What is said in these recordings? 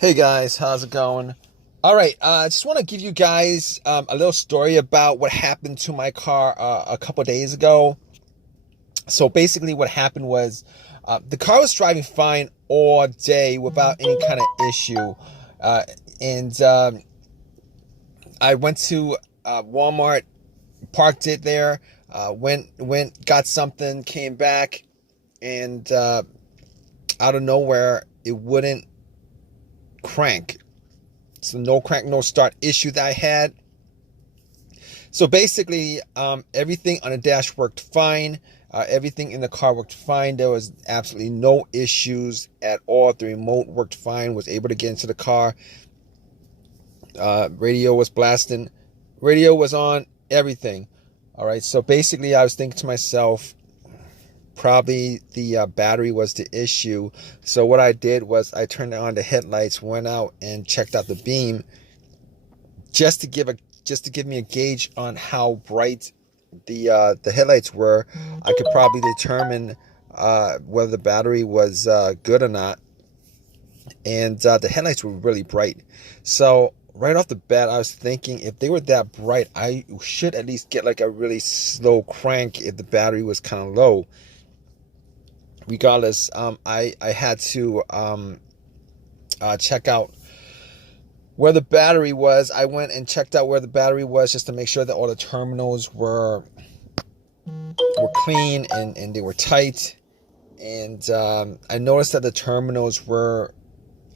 Hey guys, how's it going? All right, I just want to give you guys a little story about what happened to my car a couple days ago. So basically, what happened was the car was driving fine all day without any kind of issue, uh, and I went to Walmart, parked it there, went, got something, came back, and out of nowhere, it wouldn't crank. So no crank, no start issue that I had. So basically, everything on the dash worked fine. Everything in the car worked fine. There was absolutely no issues at all. The remote worked fine. Was able to get into the car. Radio was blasting. Radio was on. Everything. All right. So basically, I was thinking to myself, probably the battery was the issue. So what I did was I turned on the headlights, went out and checked out the beam, just to give me a gauge on how bright the headlights were. I could probably determine whether the battery was good or not. And the headlights were really bright. So right off the bat, I was thinking if they were that bright, I should at least get like a really slow crank if the battery was kind of low. Regardless, I had to check out where the battery was. I went and checked out where the battery was just to make sure that all the terminals were clean and they were tight. And I noticed that the terminals were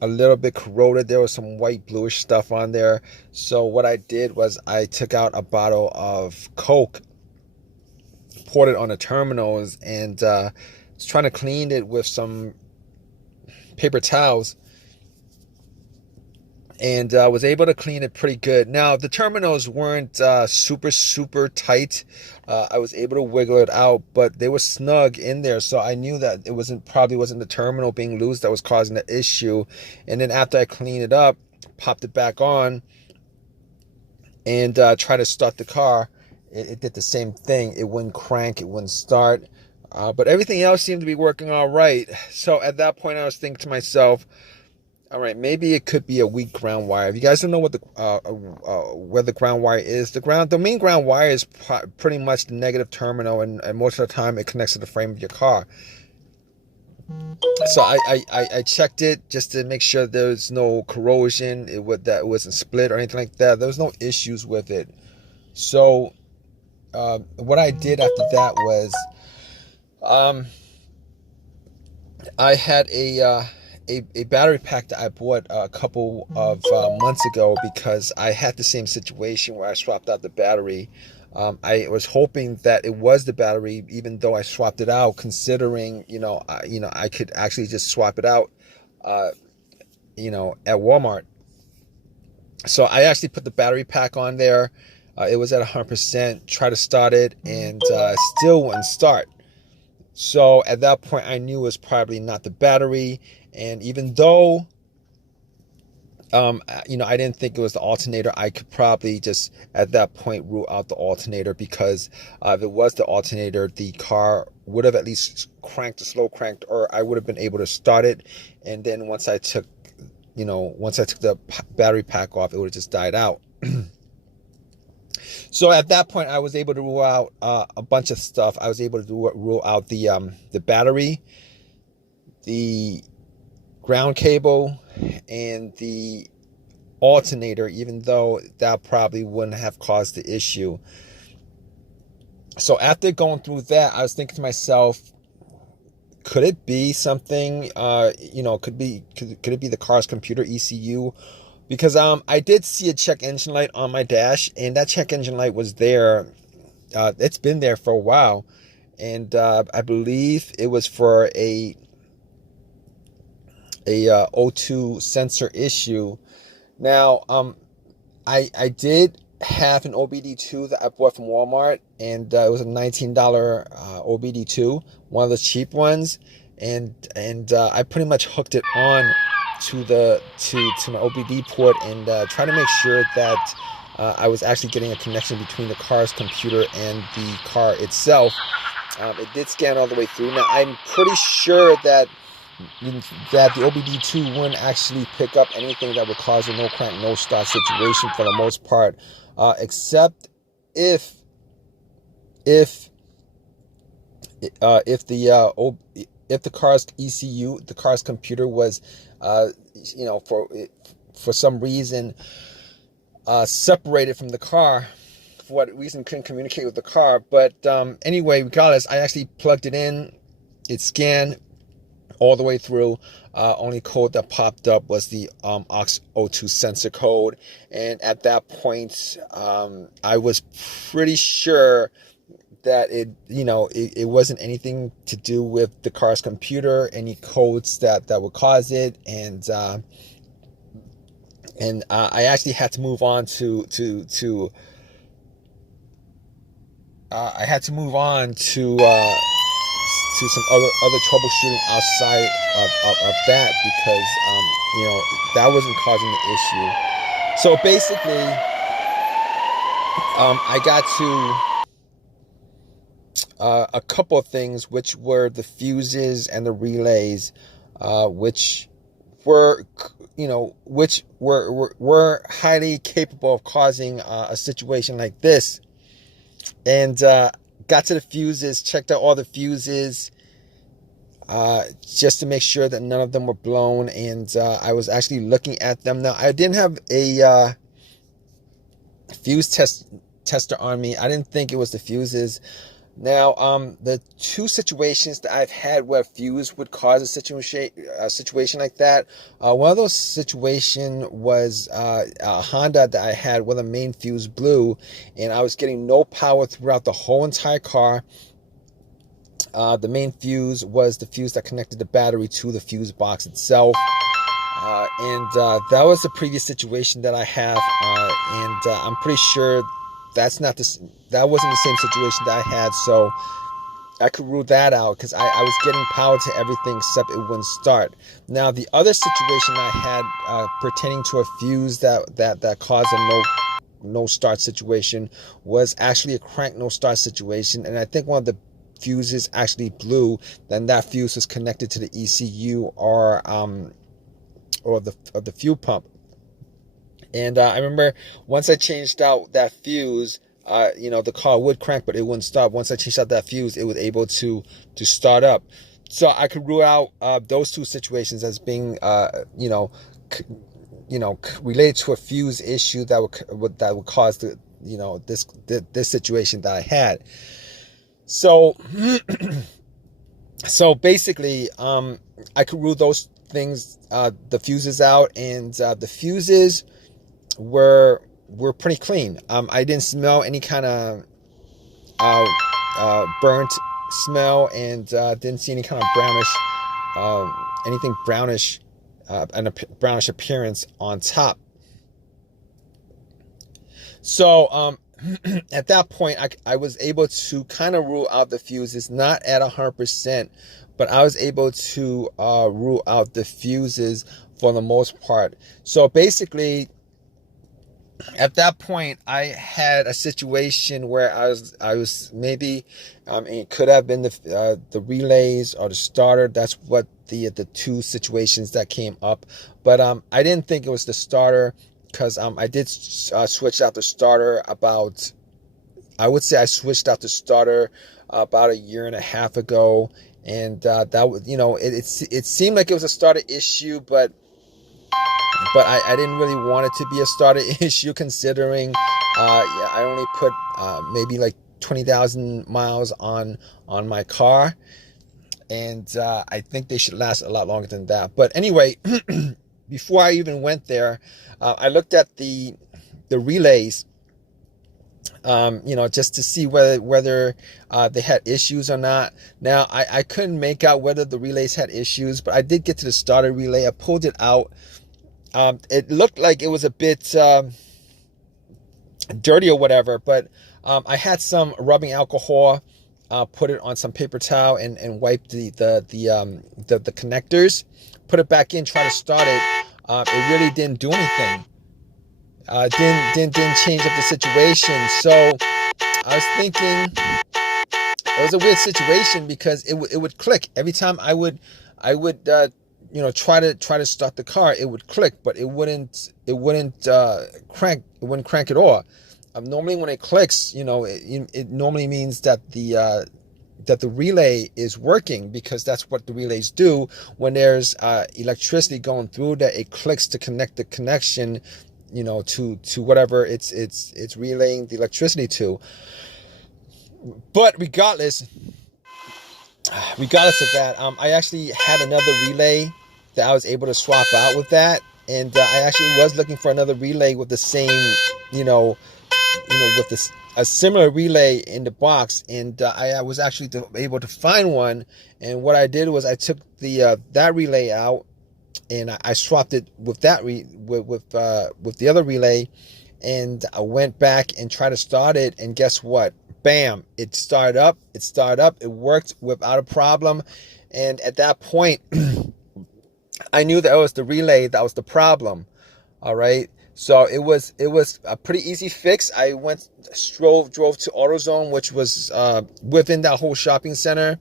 a little bit corroded. There was some white bluish stuff on there. So what I did was I took out a bottle of Coke, poured it on the terminals, and was trying to clean it with some paper towels, and was able to clean it pretty good. Now the terminals weren't super tight. I was able to wiggle it out, but they were snug in there, so I knew that it probably wasn't the terminal being loose that was causing the issue. And then after I cleaned it up, popped it back on, and tried to start the car, it did the same thing. It wouldn't crank, it wouldn't start. But everything else seemed to be working all right. So at that point, I was thinking to myself, all right, maybe it could be a weak ground wire. If you guys don't know what where the ground wire is, the main ground wire is pretty much the negative terminal, and most of the time it connects to the frame of your car. So I checked it just to make sure there was no corrosion, that it wasn't split or anything like that. There was no issues with it. So what I did after that was, I had a battery pack that I bought a couple of months ago, because I had the same situation where I swapped out the battery. I was hoping that it was the battery, even though I swapped it out, considering I could actually just swap it out at Walmart. So I actually put the battery pack on there. It was at 100%. Tried to start it, and still wouldn't start. So at that point, I knew it was probably not the battery. And even though, I didn't think it was the alternator, I could probably just at that point rule out the alternator, because if it was the alternator, the car would have at least slow cranked, or I would have been able to start it. And then once I took the battery pack off, it would have just died out. So at that point, I was able to rule out a bunch of stuff. I was able to rule out the battery, the ground cable, and the alternator, even though that probably wouldn't have caused the issue. So after going through that, I was thinking to myself, could it be something? Could it be the car's computer ECU? Because I did see a check engine light on my dash, and that check engine light was there. It's been there for a while, and I believe it was for a O2 sensor issue. Now, I did have an OBD2 that I bought from Walmart, and it was a $19 OBD2, one of the cheap ones, and I pretty much hooked it on to my OBD port, and trying to make sure that I was actually getting a connection between the car's computer and the car itself. It did scan all the way through. Now, I'm pretty sure that that the OBD2 wouldn't actually pick up anything that would cause a no crank, no start situation for the most part, except if if if the car's ECU, the car's computer was, for some reason separated from the car. For what reason, couldn't communicate with the car. But anyway, regardless, I actually plugged it in. It scanned all the way through. Only code that popped up was the aux02 sensor code, and at that point, I was pretty sure that it wasn't anything to do with the car's computer, any codes that would cause it, and I actually had to move on to I had to move on to some other troubleshooting outside of that, because that wasn't causing the issue. So basically, I got to a couple of things, which were the fuses and the relays, which were highly capable of causing a situation like this. And got to the fuses, checked out all the fuses, just to make sure that none of them were blown. And I was actually looking at them. Now, I didn't have a fuse tester on me. I didn't think it was the fuses. Now, the two situations that I've had where fuse would cause a situation like that, one of those situations was a Honda that I had where the main fuse blew, and I was getting no power throughout the whole entire car. The main fuse was the fuse that connected the battery to the fuse box itself. And that was the previous situation that I have, and I'm pretty sure that wasn't the same situation that I had, so I could rule that out, because I was getting power to everything except it wouldn't start. Now, the other situation I had pertaining to a fuse that caused a no start situation was actually a crank no start situation, and I think one of the fuses actually blew. Then that fuse was connected to the ECU or the fuel pump. And I remember once I changed out that fuse, the car would crank, but it wouldn't stop. Once I changed out that fuse, it was able to start up. So I could rule out those two situations as being, related to a fuse issue that would cause this situation that I had. So, basically, I could rule those things, the fuses out, and the fuses were pretty clean. I didn't smell any kind of burnt smell, and didn't see any kind of brownish brownish appearance on top. So at that point, I was able to kind of rule out the fuses, not at 100%, but I was able to rule out the fuses for the most part. So basically, at that point, I had a situation where I was maybe, it could have been the relays or the starter. That's what the two situations that came up. But I didn't think it was the starter, because I did switch out the starter about, I would say I switched out the starter about a year and a half ago, and that was, it seemed like it was a starter issue, but I didn't really want it to be a starter issue, considering I only put maybe like 20,000 miles on my car, and I think they should last a lot longer than that. But anyway, before I even went there, I looked at the relays, just to see whether they had issues or not. Now, I couldn't make out whether the relays had issues, but I did get to the starter relay. I pulled it out. It looked like it was a bit dirty or whatever, but I had some rubbing alcohol, put it on some paper towel, and wiped the connectors, put it back in, try to start it. It really didn't do anything. Didn't change up the situation. So I was thinking it was a weird situation, because it would click every time I would I would try to start the car. It would click, but it wouldn't crank. It wouldn't crank at all. Normally when it clicks, it normally means that the relay is working, because that's what the relays do when there's electricity going through, that it clicks to connect the connection, to whatever it's relaying the electricity to. But regardless of that, I actually had another relay that I was able to swap out with that, and I actually was looking for another relay with the same, with this a similar relay in the box, and I was actually able to find one. And what I did was I took the that relay out, and I swapped it with that with the other relay, and I went back and tried to start it, and guess what? Bam! It started up. It worked without a problem, and at that point, I knew that it was the relay that was the problem. All right. So it was a pretty easy fix. I drove to AutoZone, which was within that whole shopping center.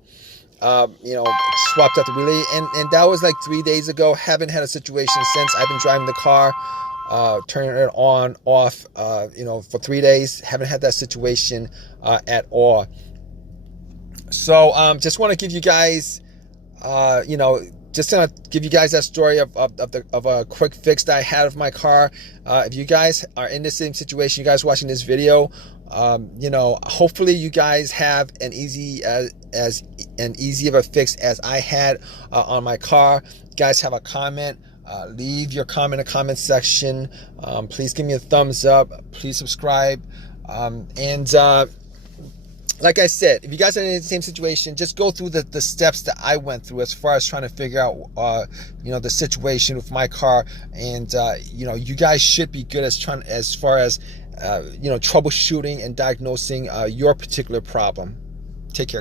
Swapped out the relay, and that was like 3 days ago. Haven't had a situation since. I've been driving the car, turning it on, off, for 3 days. Haven't had that situation at all. So just want to give you guys, just gonna give you guys that story of a quick fix that I had of my car. If you guys are in the same situation, you guys watching this video, hopefully you guys have an easy of a fix as I had on my car. You guys have a comment, leave your comment in the comment section. Please give me a thumbs up. Please subscribe. Like I said, if you guys are in the same situation, just go through the steps that I went through as far as trying to figure out, the situation with my car. And, you guys should be good as far as troubleshooting and diagnosing your particular problem. Take care, guys.